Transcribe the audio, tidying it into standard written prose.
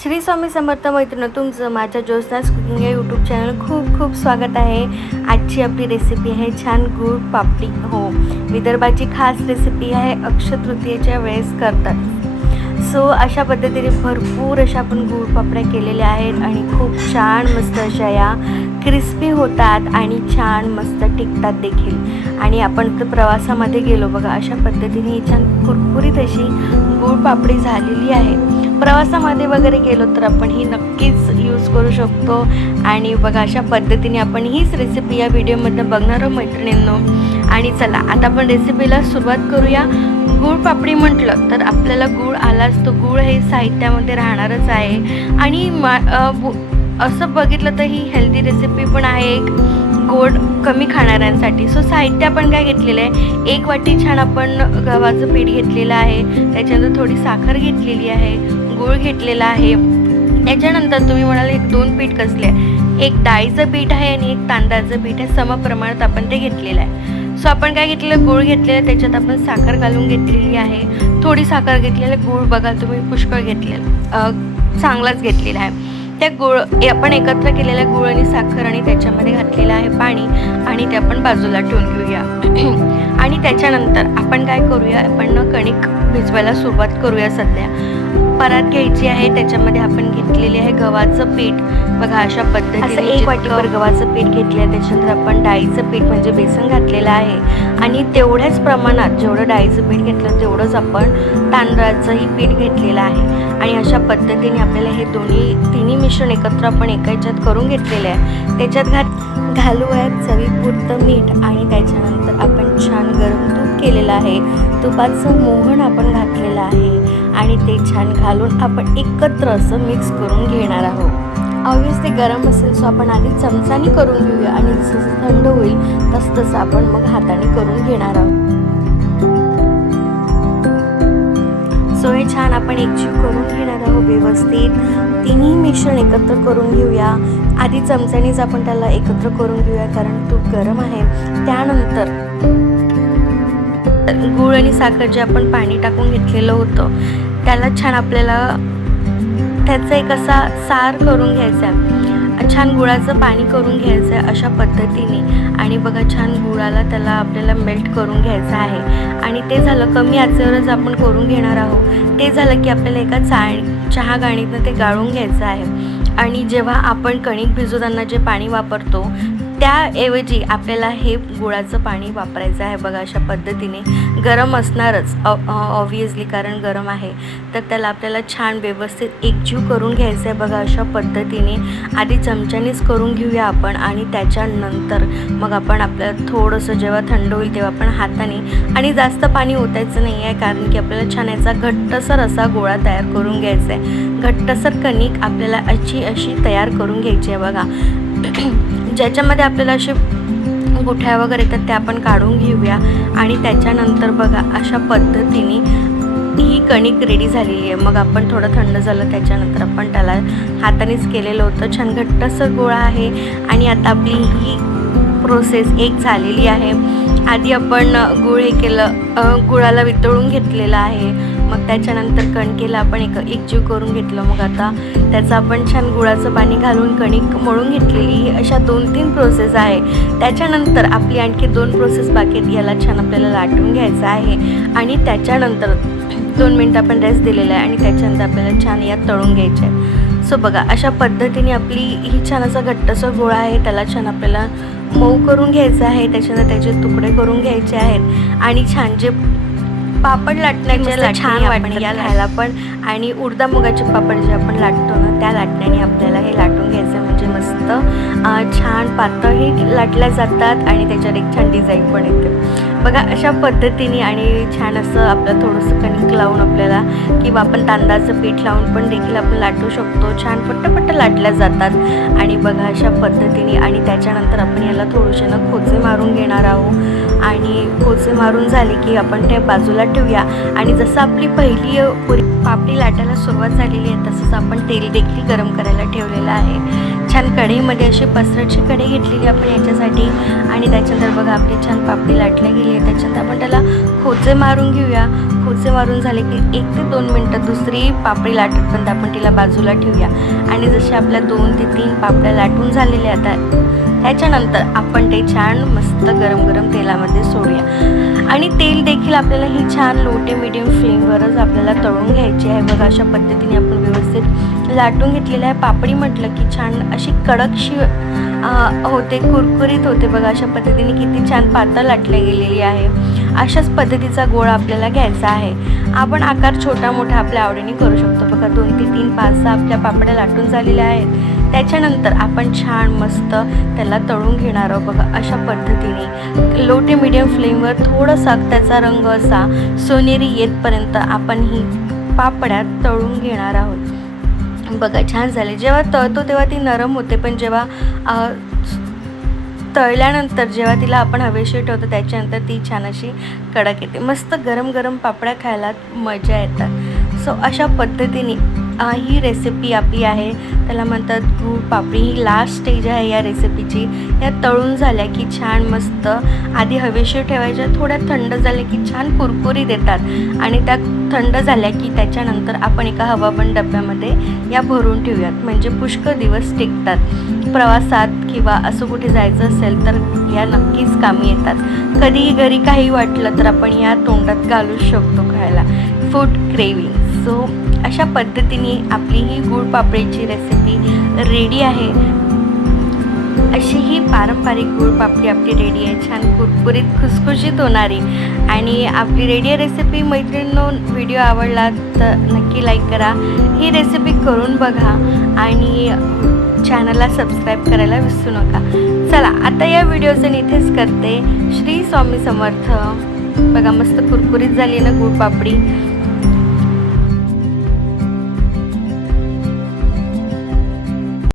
श्री स्वामी समर्थ मैत्रिणी, तुमचं माझ्या ज्योत्स्नास कुकिंग या यूट्यूब चॅनल खूप खूप स्वागत आहे। आजची आपली रेसिपी आहे छान गूळ पापडी। हो, विदर्भाची खास रेसिपी आहे, अक्षय तृतीयेच्या वेळेस करतात। सो अशा पद्धतीने भरपूर अशा आपण गूळ पापड्या केलेल्या आहेत आणि खूप छान मस्त अशा या क्रिस्पी होतात आणि छान मस्त टिकतात देखील। आणि आपण तर प्रवासामध्ये गेलो बघा, अशा पद्धतीने ही छान कुरकुरीत अशी गूळ पापडी झालेली आहे। प्रवासामध्ये वगैरे गेलो तर आपण ही नक्कीच यूज करू शकतो। आणि बघा, अशा पद्धतीने आपण हीच रेसिपी या व्हिडिओमध्ये बघणार आहोत मैत्रिणींनो। आणि चला आता आपण रेसिपीला सुरुवात करूया। गूळ पापडी म्हटलं तर आपल्याला गूळ आलाच, तो गूळ हे साहित्यामध्ये राहणारच आहे। आणि असं बघितलं तर ही हेल्दी रेसिपी पण आहे, एक गोड कमी खाणाऱ्यांसाठी। सो साहित्य आपण काय घेतलेलं आहे, 1 वाटी छान आपण गव्हाचं पीठ घेतलेलं आहे, त्याच्यानंतर थोडी साखर घेतलेली आहे, गूळ घेतलेला आहे। त्याच्यानंतर तुम्ही म्हणाल 1-2 पीठ कसले आहे, एक डाळीचं पीठ आहे आणि एक तांदळाचं पीठ आहे, समप्रमाणात आपण ते घेतलेलं आहे। सो आपण काय घेतलेलं, गूळ घेतलेलं, त्याच्यात आपण साखर घालून घेतलेली आहे, थोडी साखर घेतलेली, गूळ बघा तुम्ही पुष्कळ घेतलेला, चांगलाच घेतलेला आहे। त्या गूळ आपण एकत्र केलेल्या गूळ आणि साखर आणि त्याच्यामध्ये घातलेलं आहे पाणी, आणि ते आपण बाजूला ठेवून घेऊया। आणि त्याच्यानंतर आपण काय करूया, आपण कणिक भिजवायला सुरुवात करूया। सध्या परात घ्यायची आहे, त्याच्यामध्ये आपण घेतलेले आहे गव्हाचं पीठ। बघा अशा पद्धतीने 1 वाटीभर गव्हाचं पीठ घेतलं आहे, त्याच्यानंतर आपण डाळीचं पीठ म्हणजे बेसन घातलेलं आहे, आणि तेवढ्याच प्रमाणात जेवढं डाळीचं पीठ घेतलं तेवढंच आपण तांदळाचंही पीठ घेतलेलं आहे। आणि अशा पद्धतीने आपल्याला हे तिन्ही मिश्रण एकत्र आपण एका ह्याच्यात करून घेतलेलं आहे। त्याच्यात घालूया चवीपुरतं मीठ, आणि त्याच्यानंतर आपण छान गरम तूप केलेलं आहे, तुपाचं मोहन आपण घातलेलं आहे, आणि ते छान घालून आपण एकत्र असं मिक्स करून घेणार आहोत। ऑब्वियसली गरम असेल सो आपण आधी चमचाने करून घेऊया, आणि जसं थंड होईल तसं आपण मग हाताने करून घेणार आहोत। सो हे छान आपण एकजीव करून घेणार आहोत व्यवस्थित। तिन्ही मिश्रण एकत्र करून घेऊया, आधी चमच्यानेच आपण त्याला एकत्र करून घेऊया कारण तूप गरम आहे। त्यानंतर गूळ आणि साखर जे आपण पाणी टाकून घेतलेलं होतं त्याला छान आपल्याला त्याचा एक असा सार करून घ्यायचा आहे, छान गुळाचं पाणी करून घ्यायचं आहे अशा पद्धतीने। आणि बघा छान गुळाला त्याला आपल्याला मेल्ट करून घ्यायचं आहे, आणि ते झालं कमी आचेवरच आपण करून घेणार आहोत। ते झालं की आपल्याला एका चहा गाळणीतनं ते गाळून घ्यायचं आहे। आणि जेव्हा आपण कणिक भिजवताना जे पाणी वापरतो त्याऐवजी आपल्याला हे गुळाचं पाणी वापरायचं आहे। बघा अशा पद्धतीने गरम असणारच ऑब्वियसली, कारण गरम आहे तर त्याला आपल्याला छान व्यवस्थित एकजीव करून घ्यायचं आहे। बघा अशा पद्धतीने आधी चमच्यानेच करून घेऊया आपण, आणि त्याच्यानंतर मग आपण आपल्याला थोडंसं जेव्हा थंड होईल तेव्हा आपण हाताने, आणि जास्त पाणी ओतायचं नाही आहे कारण की आपल्याला छान याचा घट्टसर असा गोळा तयार करून घ्यायचा आहे। घट्टसर कणिक आपल्याला अशी तयार करून घ्यायची आहे। बघा ज्याच्यामध्ये आपल्याला असे गुठळ्या वगैरे येतात त्या आपण काढून घेऊया, आणि त्याच्यानंतर बघा अशा पद्धतीने ही कणिक रेडी झालेली आहे। मग आपण थोडं थंड झालं त्याच्यानंतर आपण त्याला हातानेच केलेलं होतं, छान घट्टसर गोळा आहे। आणि आता आपली ही प्रोसेस एक झालेली आहे। आधी आपण गूळ हे केलं, गुळाला वितळून घेतलेलं आहे, मग त्याच्यानंतर कणकेला आपण एकजीव करून घेतलं। मग आता त्याचं आपण छान गुळाचं पाणी घालून कणिक मळून घेतलेली, अशा 2-3 प्रोसेस आहे। त्याच्यानंतर आपली आणखी 2 प्रोसेस बाकी आहेत, याला छान आपल्याला लाटून घ्यायचं आहे, आणि त्याच्यानंतर 2 मिनटं आपण रेस्ट दिलेला आहे, आणि त्याच्यानंतर आपल्याला छान यात तळून घ्यायचं आहे। सो बघा अशा पद्धतीने आपली ही छान असा घट्टसर गोळा आहे, त्याला छान आपल्याला मऊ करून घ्यायचं आहे। त्याच्यानंतर त्याचे तुकडे करून घ्यायचे आहेत, आणि छान जे पापड लाटण्याचे छान वाटतं या खायला पण, आणि उडदा मुगाचे पापड जे आपण लाटतो ना त्या लाटण्याने आपल्याला हे लाटून घ्यायचं, म्हणजे मस्त छान पातळही लाटल्या जातात आणि त्याच्यावर एक छान डिझाईन पण येते। बघा अशा पद्धतीने, आणि छान असं आपलं थोडंसं कणिक लावून आपल्याला, किंवा आपण तांदळाचं पीठ लावून पण देखील आपण लाटू शकतो, छान पट्ट लाटल्या जातात। आणि बघा अशा पद्धतीने, आणि त्याच्यानंतर आपण याला थोडेसे खोचे मारून घेणार आहोत। आणि खोचे मारून झाले की आपण ते बाजूला ठेवूया. आणि जसं आपली पहिली पापडी लाटायला सुरुवात झालेली आहे तसंच आपण तेल देखील गरम करायला ठेवलेलं आहे. छान कढईमध्ये अशी पसरटची कढई घेतलेली आपण याच्यासाठी. आणि त्याच्यानंतर बघा आपली छान पापडी लाटल्या गेली आहे. त्याच्यानंतर आपण त्याला खोचे मारून घेऊया. खोचे मारून झाले की 1 ते 2 मिनटं दुसरी पापडी लाटतपर्यंत आपण तिला बाजूला ठेवूया. आणि जसे आपल्या 2 ते 3 पापड्या लाटून झालेल्या आहेत त्याच्यानंतर आपण ते छान मस्त गरम गरम तेलामध्ये सोडूया. आणि तेल देखील आपल्याला ही छान लो ते मीडियम फ्लेमवरच आपल्याला तळून घ्यायची आहे. बघा अशा पद्धतीने आपण व्यवस्थित लाटून घेतलेलं आहे. पापडी म्हटलं की छान अशी कडकशी होते, कुरकुरीत होते. बघा अशा पद्धतीने किती छान पातळ लाटल्या गेलेली आहे. अशाच पद्धतीचा गोळा आपल्याला घ्यायचा आहे. आपण आकार छोटा मोठा आपल्या आवडीने करू शकतो. बघा 2 ते 3 5 6 आपल्या पापड्या लाटून झालेल्या आहेत. त्याच्यानंतर आपण छान मस्त त्याला तळून घेणार आहोत. बघा अशा पद्धतीने लो ते मीडियम फ्लेमवर थोडासा त्याचा रंग असा सोनेरी येतपर्यंत आपण ही पापड्या तळून घेणार आहोत. बघा छान झाले. जेव्हा तळतो तेव्हा ती नरम होते, पण जेव्हा तळल्यानंतर जेव्हा तिला आपण हवेशीर ठेवतो त्याच्यानंतर ती छान अशी कडक येते. मस्त गरम गरम पापड्या खायला मजा येतात. सो अशा पद्धतीने ही रेसिपी आपली आहे, त्याला म्हणतात गूळ पापडी. ही लास्ट स्टेज आहे या रेसिपीची. या तळून झाल्या की छान मस्त आधी हवेशीर ठेवायच्या, थोड्या थंड झाल्या की छान कुरकुरीत येतात. आणि त्या थंड झाल्या की त्याच्यानंतर आपण एका हवाबंद डब्यामध्ये या भरून ठेवूयात, म्हणजे पुष्कळ दिवस टिकतात. प्रवासात किंवा असं कुठे जायचं असेल तर या नक्कीच कामी येतात. कधी घरी काही वाटलं तर आपण या तोंडात घालू शकतो खायला. Food craving. सो अशा पद्धतीने आपली ही गूळ पापडीची रेसिपी रेडी आहे. अशी ही पारंपरिक गूळ पापडी आपली रेडी आहे, छान कुरकुरीत खुसखुशीत होणारी. आणि आपली रेडी आहे रेसिपी. मैत्रिणींनो, व्हिडिओ आवडला तर नक्की लाईक करा, ही रेसिपी करून बघा आणि चॅनलला सबस्क्राईब करायला विसरू नका. चला आता या व्हिडिओचं इथेच करते. श्री स्वामी समर्थ. बघा मस्त कुरकुरीत झाली ना गूळ पापडी.